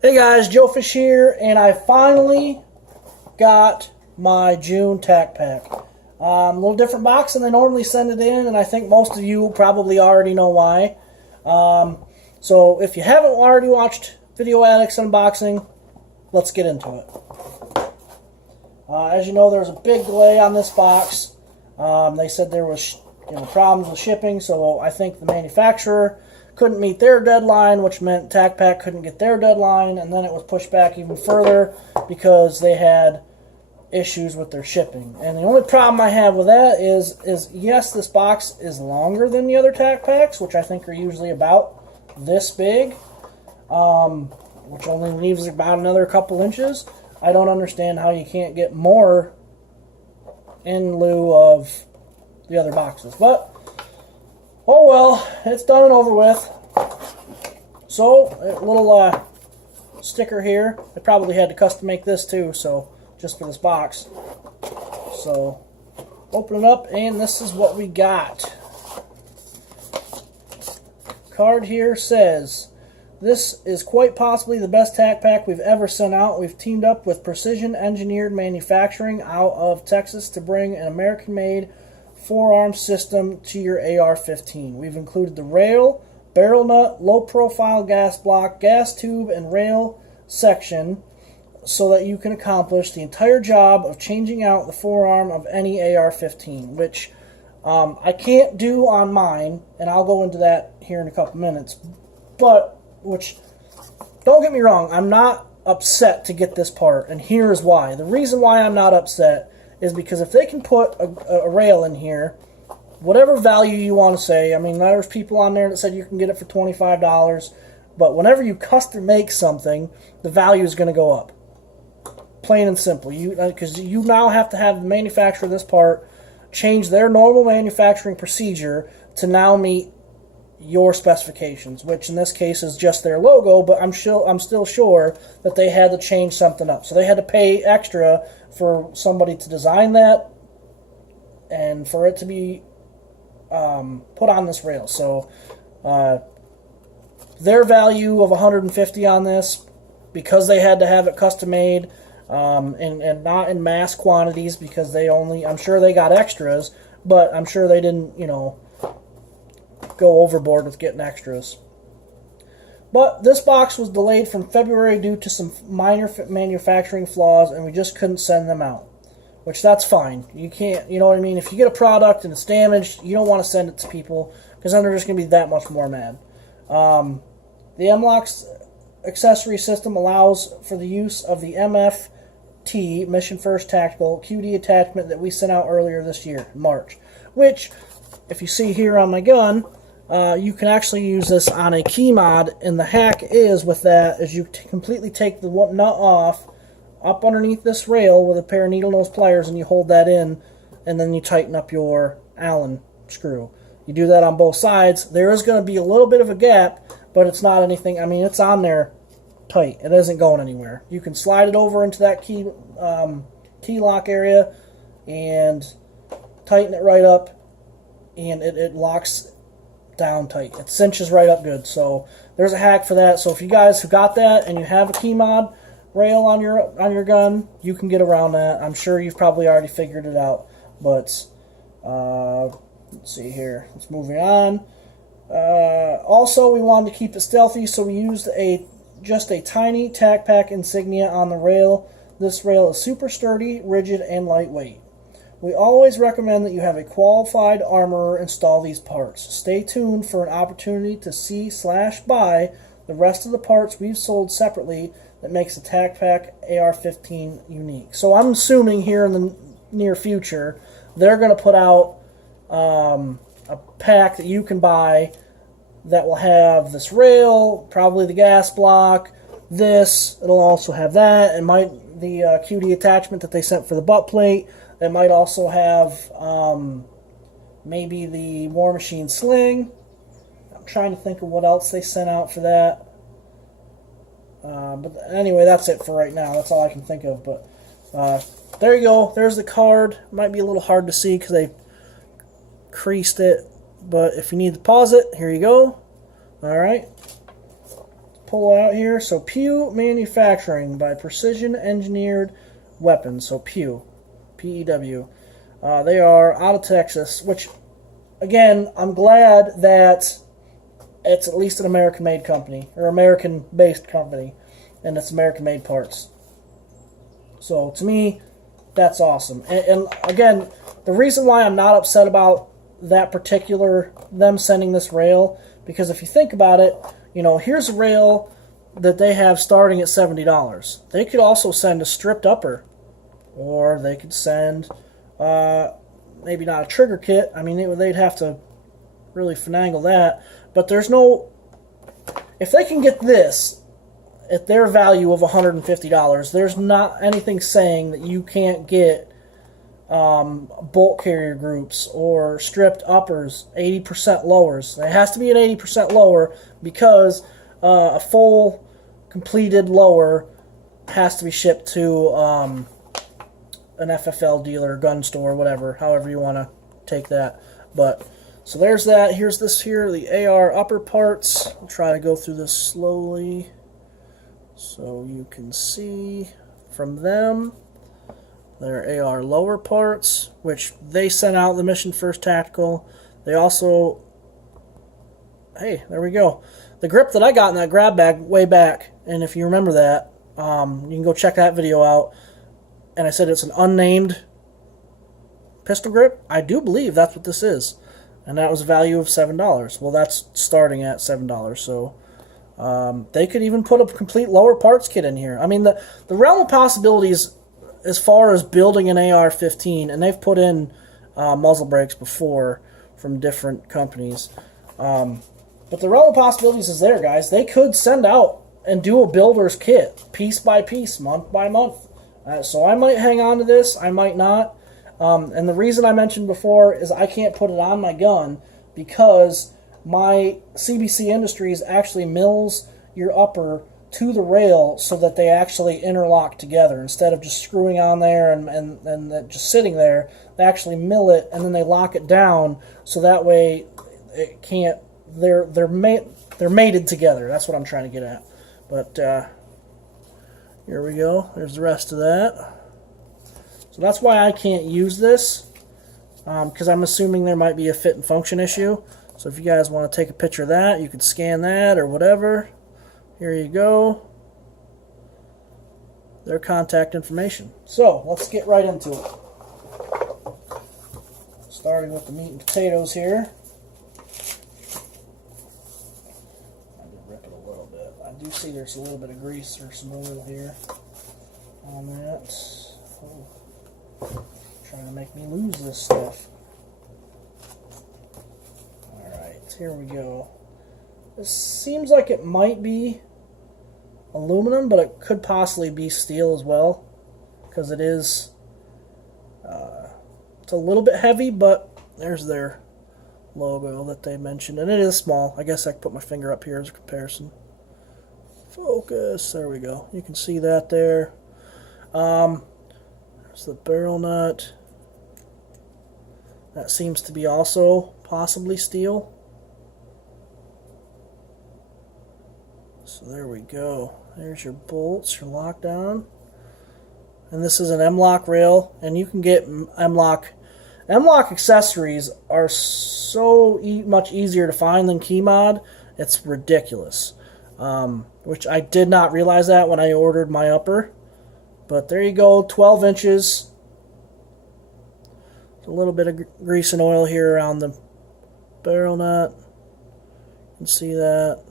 Hey guys, Joe Fish here, and I finally got my June Tacpack. A little different box than they normally send it in, and I think most of you probably already know why. So if you haven't already watched Video Addicts Unboxing, let's get into it. As you know, there's a big delay on this box. They said there was problems with shipping, so I think the manufacturer couldn't meet their deadline, which meant Tacpack couldn't get their deadline, and then it was pushed back even further because they had issues with their shipping. And the only problem I have with that is yes, this box is longer than the other Tacpacks, which I think are usually about this big, which only leaves about another couple inches. I don't understand how you can't get more in lieu of the other boxes, but oh well, it's done and over with. So, a little sticker here. I probably had to custom make this too, so just for this box. So, open it up, and this is what we got. Card here says, "This is quite possibly the best Tacpack we've ever sent out. We've teamed up with Precision Engineered Manufacturing out of Texas to bring an American-made forearm system to your AR-15. We've included the rail, barrel nut, low-profile gas block, gas tube, and rail section so that you can accomplish the entire job of changing out the forearm of any AR-15, which I can't do on mine, and I'll go into that here in a couple minutes. But, which, don't get me wrong, I'm not upset to get this part, and here's why. The reason why I'm not upset is because if they can put a rail in here, whatever value you want to say, I mean, there's people on there that said you can get it for $25, but whenever you custom make something, the value is going to go up. Plain and simple. Because you now have to have the manufacturer of this part change their normal manufacturing procedure to now meet your specifications, which in this case is just their logo, but I'm still sure that they had to change something up. So they had to pay extra for somebody to design that and for it to be put on this rail. So their value of $150 on this, because they had to have it custom made and not in mass quantities, because I'm sure they got extras, but I'm sure they didn't, go overboard with getting extras. But this box was delayed from February due to some minor manufacturing flaws, and we just couldn't send them out. Which, that's fine. You can't, you know what I mean? If you get a product and it's damaged, you don't want to send it to people, because then they're just going to be that much more mad. The M-LOK's accessory system allows for the use of the MFT, Mission First Tactical, QD attachment that we sent out earlier this year, in March. Which, if you see here on my gun, you can actually use this on a key mod, and the hack is with that is you completely take the nut off up underneath this rail with a pair of needle nose pliers, and you hold that in, and then you tighten up your Allen screw. You do that on both sides. There is going to be a little bit of a gap, but it's not anything. I mean, it's on there tight. It isn't going anywhere. You can slide it over into that key lock area and tighten it right up, and it locks down tight. It cinches right up good. So there's a hack for that. So if you guys have got that and you have a key mod rail on your gun, you can get around that. I'm sure you've probably already figured it out. But let's see here. Let's move on. Also, we wanted to keep it stealthy, so we used just a tiny Tacpack insignia on the rail. This rail is super sturdy, rigid, and lightweight. We always recommend that you have a qualified armorer install these parts. Stay tuned for an opportunity to see/buy the rest of the parts we've sold separately that makes the Tacpack AR-15 unique. So I'm assuming here in the near future they're going to put out a pack that you can buy that will have this rail, probably the gas block, it'll also have that, and the QD attachment that they sent for the butt plate. It might also have maybe the War Machine sling. I'm trying to think of what else they sent out for that. But anyway, that's it for right now. That's all I can think of. But there you go. There's the card. Might be a little hard to see because they creased it. But if you need to pause it, here you go. Alright. pull out here. So Pew Manufacturing by Precision Engineered Weapons. So Pew, P-E-W. They are out of Texas, which, again, I'm glad that it's at least an American-made company, or American-based company, and it's American-made parts. So, to me, that's awesome. And again, the reason why I'm not upset about that particular, them sending this rail, because if you think about it, you know, here's a rail that they have starting at $70. They could also send a stripped upper, or they could send, maybe not a trigger kit. I mean, they'd have to really finagle that. But there's no, if they can get this at their value of $150, there's not anything saying that you can't get bolt carrier groups or stripped uppers, 80% lowers. It has to be an 80% lower because a full completed lower has to be shipped to an FFL dealer, gun store, whatever, however you want to take that. But so there's that. Here's this here, the AR upper parts. I'll try to go through this slowly so you can see from them. Their AR lower parts, which they sent out the Mission First Tactical. They also, hey, there we go. The grip that I got in that grab bag way back, and if you remember that, you can go check that video out. And I said it's an unnamed pistol grip. I do believe that's what this is. And that was a value of $7. Well, that's starting at $7. So they could even put a complete lower parts kit in here. I mean, the realm of possibilities as far as building an AR-15, and they've put in muzzle brakes before from different companies. But the realm of possibilities is there, guys. They could send out and do a builder's kit, piece by piece, month by month. So I might hang on to this, I might not. And the reason I mentioned before is I can't put it on my gun because my CBC Industries actually mills your upper to the rail so that they actually interlock together. Instead of just screwing on there and just sitting there, they actually mill it and then they lock it down so that way it can't, they're mated together. That's what I'm trying to get at. But here we go. There's the rest of that. So that's why I can't use this, because I'm assuming there might be a fit and function issue. So if you guys want to take a picture of that, you can scan that or whatever. Here you go. Their contact information. So let's get right into it. Starting with the meat and potatoes here. I did rip it a little bit. I do see there's a little bit of grease or some oil here on that. Oh. Trying to make me lose this stuff. Alright, here we go. This seems like it might be aluminum, but it could possibly be steel as well, because it is it's a little bit heavy, but there's their logo that they mentioned, and it is small. I guess I could put my finger up here as a comparison. Focus, there we go. You can see that there. There's the barrel nut. That seems to be also possibly steel. So there we go. There's your bolts, your lockdown. And this is an M-LOK rail, and you can get M-LOK. M-LOK accessories are so much easier to find than Keymod. It's ridiculous. Which I did not realize that when I ordered my upper. But there you go, 12 inches. A little bit of grease and oil here around the barrel nut. You can see that.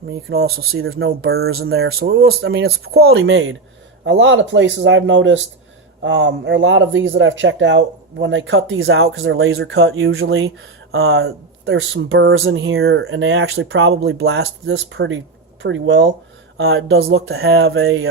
I mean, you can also see there's no burrs in there. So it was, I mean, it's quality made. A lot of places I've noticed, or a lot of these that I've checked out, when they cut these out, because they're laser cut usually, there's some burrs in here, and they actually probably blasted this pretty well. It does look to have a,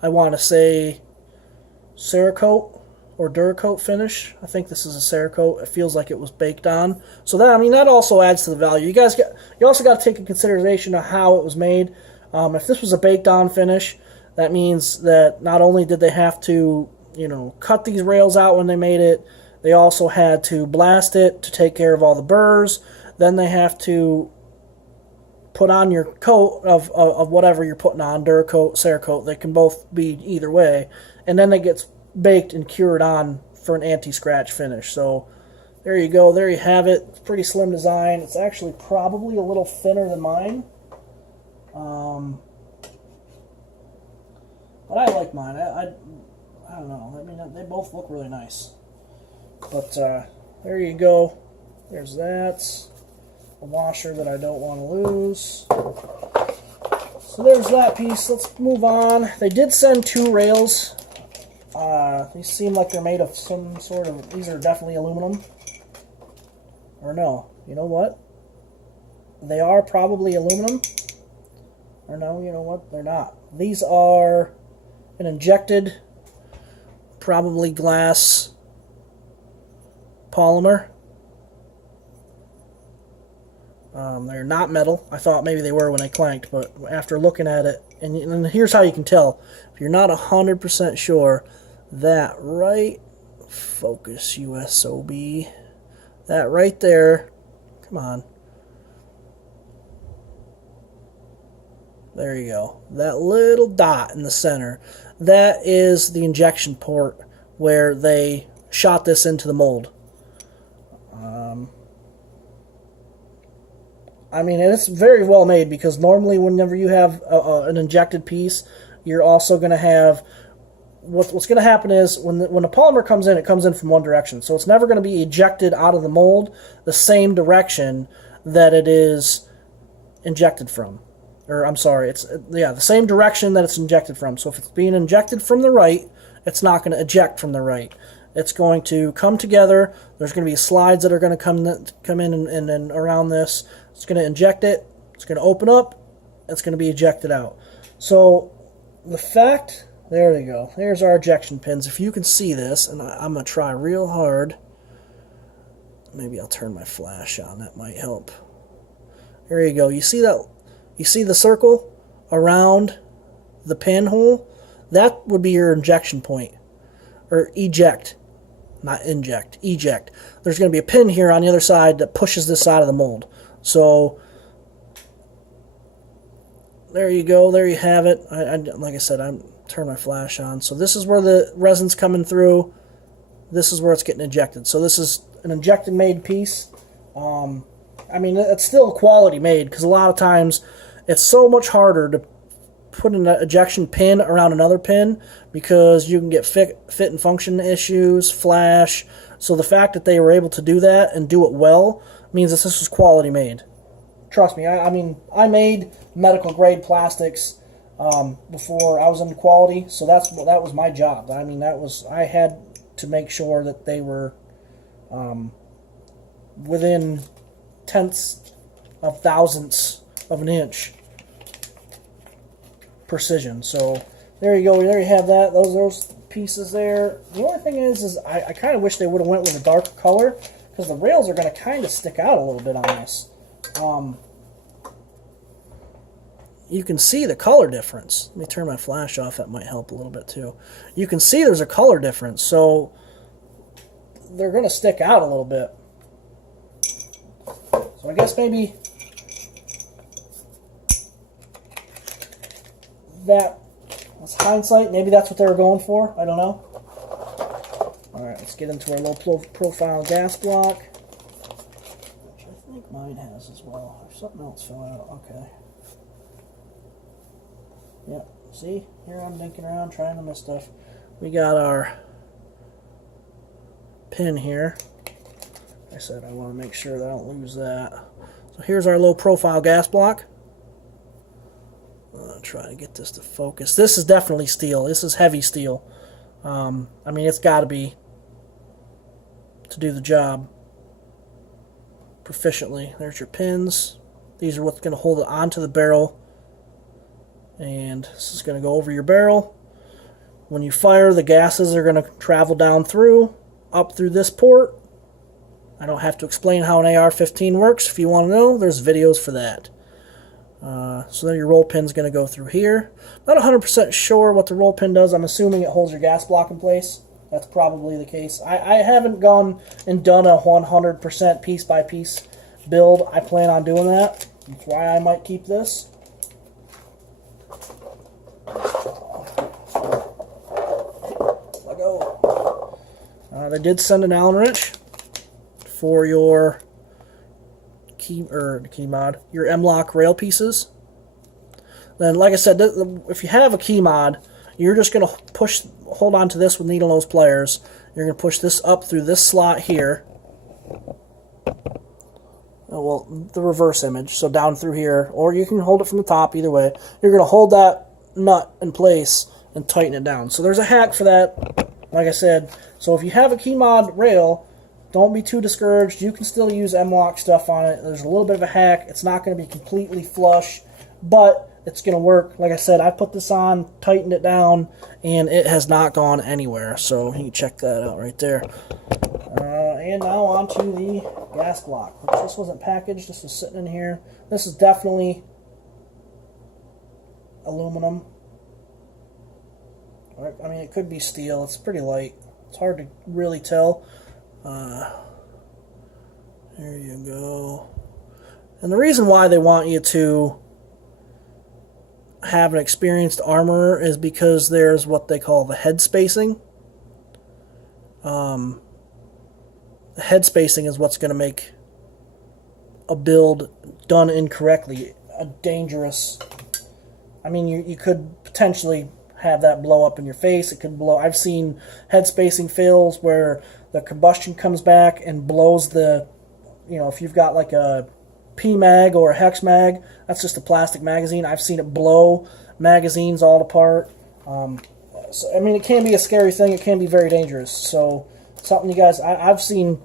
I want to say, Cerakote or Duracoat finish. I think this is a Cerakote. It feels like it was baked on. So that, I mean, that also adds to the value. You also got to take into consideration of how it was made. If this was a baked on finish, that means that not only did they have to, you know, cut these rails out when they made it, they also had to blast it to take care of all the burrs. Then they have to put on your coat of whatever you're putting on, Duracoat, Cerakote. They can both be either way. And then it gets baked and cured on for an anti-scratch finish. So there you go. There you have it. It's a pretty slim design. It's actually probably a little thinner than mine. But I like mine. I don't know. I mean, they both look really nice. But there you go. There's that. A washer that I don't want to lose. So there's that piece. Let's move on. They did send 2 rails. These seem like they're made of some sort of... These are definitely aluminum. Or no. You know what? They are probably aluminum. Or no, you know what? They're not. These are an injected, probably glass polymer. They're not metal. I thought maybe they were when I clanked, but after looking at it, and here's how you can tell. If you're not 100% sure, that right, focus USOB, that right there, come on. There you go. That little dot in the center, that is the injection port where they shot this into the mold. I mean, it's very well made, because normally whenever you have an injected piece, you're also going to have... What's going to happen is when the polymer comes in, it comes in from one direction. So it's never going to be ejected out of the mold the same direction that it is injected from. Or, I'm sorry, the same direction that it's injected from. So if it's being injected from the right, it's not going to eject from the right. It's going to come together. There's going to be slides that are going to come in and around this. It's going to inject it. It's going to open up. It's going to be ejected out. So the fact, there you go. There's our ejection pins. If you can see this, and I'm going to try real hard. Maybe I'll turn my flash on. That might help. There you go. You see that? You see the circle around the pinhole? That would be your injection point. Or eject. Not inject. Eject. There's going to be a pin here on the other side that pushes this side of the mold. So, there you go. There you have it. Like I said, I'm turn my flash on. So this is where the resin's coming through. This is where it's getting injected. So this is an injected made piece. I mean, it's still quality made, because a lot of times it's so much harder to put an ejection pin around another pin, because you can get fit and function issues, flash. So the fact that they were able to do that and do it well means that this was quality made. Trust me, I mean, I made medical grade plastics before I was into quality, so that was my job. I mean, I had to make sure that they were within tenths of thousandths of an inch precision. So there you go. There you have that. Those pieces there. The only thing is I kind of wish they would have went with a darker color, because the rails are going to kind of stick out a little bit on this. You can see the color difference. Let me turn my flash off. That might help a little bit too. You can see there's a color difference, so they're going to stick out a little bit. So I guess maybe that's hindsight. Maybe that's what they were going for. I don't know. Alright, let's get into our low profile gas block, which I think mine has as well. There's something else fell out. Okay. Yep. See? Here I'm dinking around trying to miss stuff. We got our pin here. Like I said, I want to make sure that I don't lose that. So here's our low profile gas block. I'll try to get this to focus. This is definitely steel. This is heavy steel. I mean, it's got to be to do the job proficiently. There's your pins. These are what's going to hold it onto the barrel. And this is going to go over your barrel. When you fire, the gases are going to travel down through, up through this port. I don't have to explain how an AR-15 works. If you want to know, there's videos for that. So then your roll pin's going to go through here. Not 100% sure what the roll pin does. I'm assuming it holds your gas block in place. That's probably the case. I haven't gone and done a 100% piece-by-piece build. I plan on doing that. That's why I might keep this. Let go. They did send an Allen wrench for your key mod, your M-Lock rail pieces. Then, like I said, if you have a key mod, you're just going to hold on to this with needle nose pliers. You're going to push this up through this slot here. Oh, well, the reverse image, so down through here, or you can hold it from the top, either way. You're going to hold that nut in place and tighten it down. So there's a hack for that, like I said. So if you have a key mod rail, don't be too discouraged. You can still use M-Lock stuff on it. There's a little bit of a hack. It's not going to be completely flush, but it's going to work. Like I said, I put this on, tightened it down, and it has not gone anywhere. So you can check that out right there. And now on to the gas block, which this wasn't packaged. This was sitting in here. This is definitely aluminum. I mean, it could be steel. It's pretty light. It's hard to really tell. There you go. And the reason why they want you to have an experienced armorer is because there's what they call the head spacing. The head spacing is what's going to make a build done incorrectly a dangerous. I mean, you could potentially have that blow up in your face. It could blow. I've seen head spacing fails where the combustion comes back and blows the, if you've got like a P-mag or a hex mag, that's just a plastic magazine. I've seen it blow magazines all apart. So, I mean, it can be a scary thing. It can be very dangerous. So something you guys, I've seen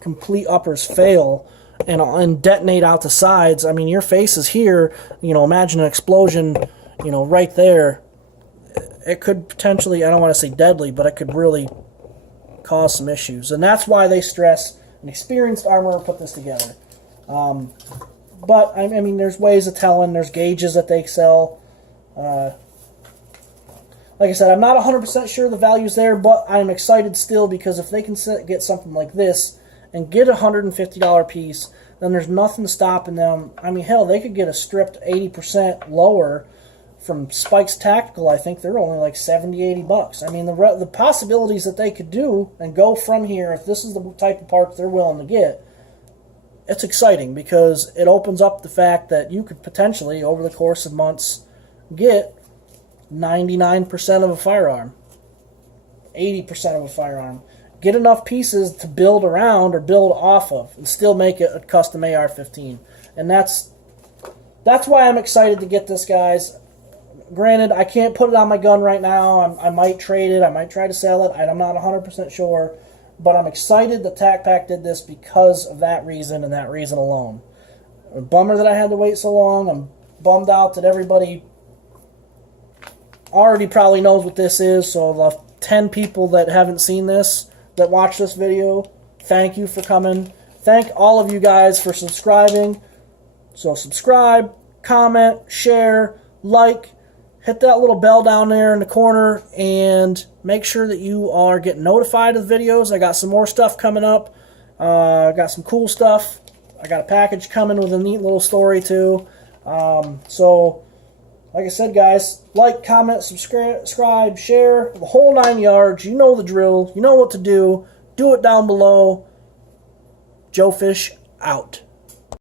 complete uppers fail and detonate out the sides. I mean, your face is here. Imagine an explosion, right there. It could potentially, I don't want to say deadly, but it could really cause some issues. And that's why they stress an experienced armorer put this together. But, I mean, there's ways of telling. There's gauges that they sell. Like I said, I'm not 100% sure the value's there, but I'm excited still because if they can get something like this and get a $150 piece, then there's nothing stopping them. I mean, hell, they could get a stripped 80% lower from Spike's Tactical. I think they're only like 70, 80 bucks. I mean, the possibilities that they could do and go from here, if this is the type of parts they're willing to get, it's exciting because it opens up the fact that you could potentially, over the course of months, get 99% of a firearm, 80% of a firearm. Get enough pieces to build around or build off of and still make it a custom AR-15. And that's why I'm excited to get this, guys. Granted, I can't put it on my gun right now. I might trade it. I might try to sell it. I'm not 100% sure. But I'm excited that Tacpack did this because of that reason and that reason alone. I'm a bummer that I had to wait so long. I'm bummed out that everybody already probably knows what this is. So the 10 people that haven't seen this, that watch this video, thank you for coming. Thank all of you guys for subscribing. So subscribe, comment, share, like. Hit that little bell down there in the corner and make sure that you are getting notified of the videos. I got some more stuff coming up. I got some cool stuff. I got a package coming with a neat little story too. So, like I said, guys, like, comment, subscribe, share, the whole 9 yards. You know the drill. You know what to do. Do it down below. Joe Fish out.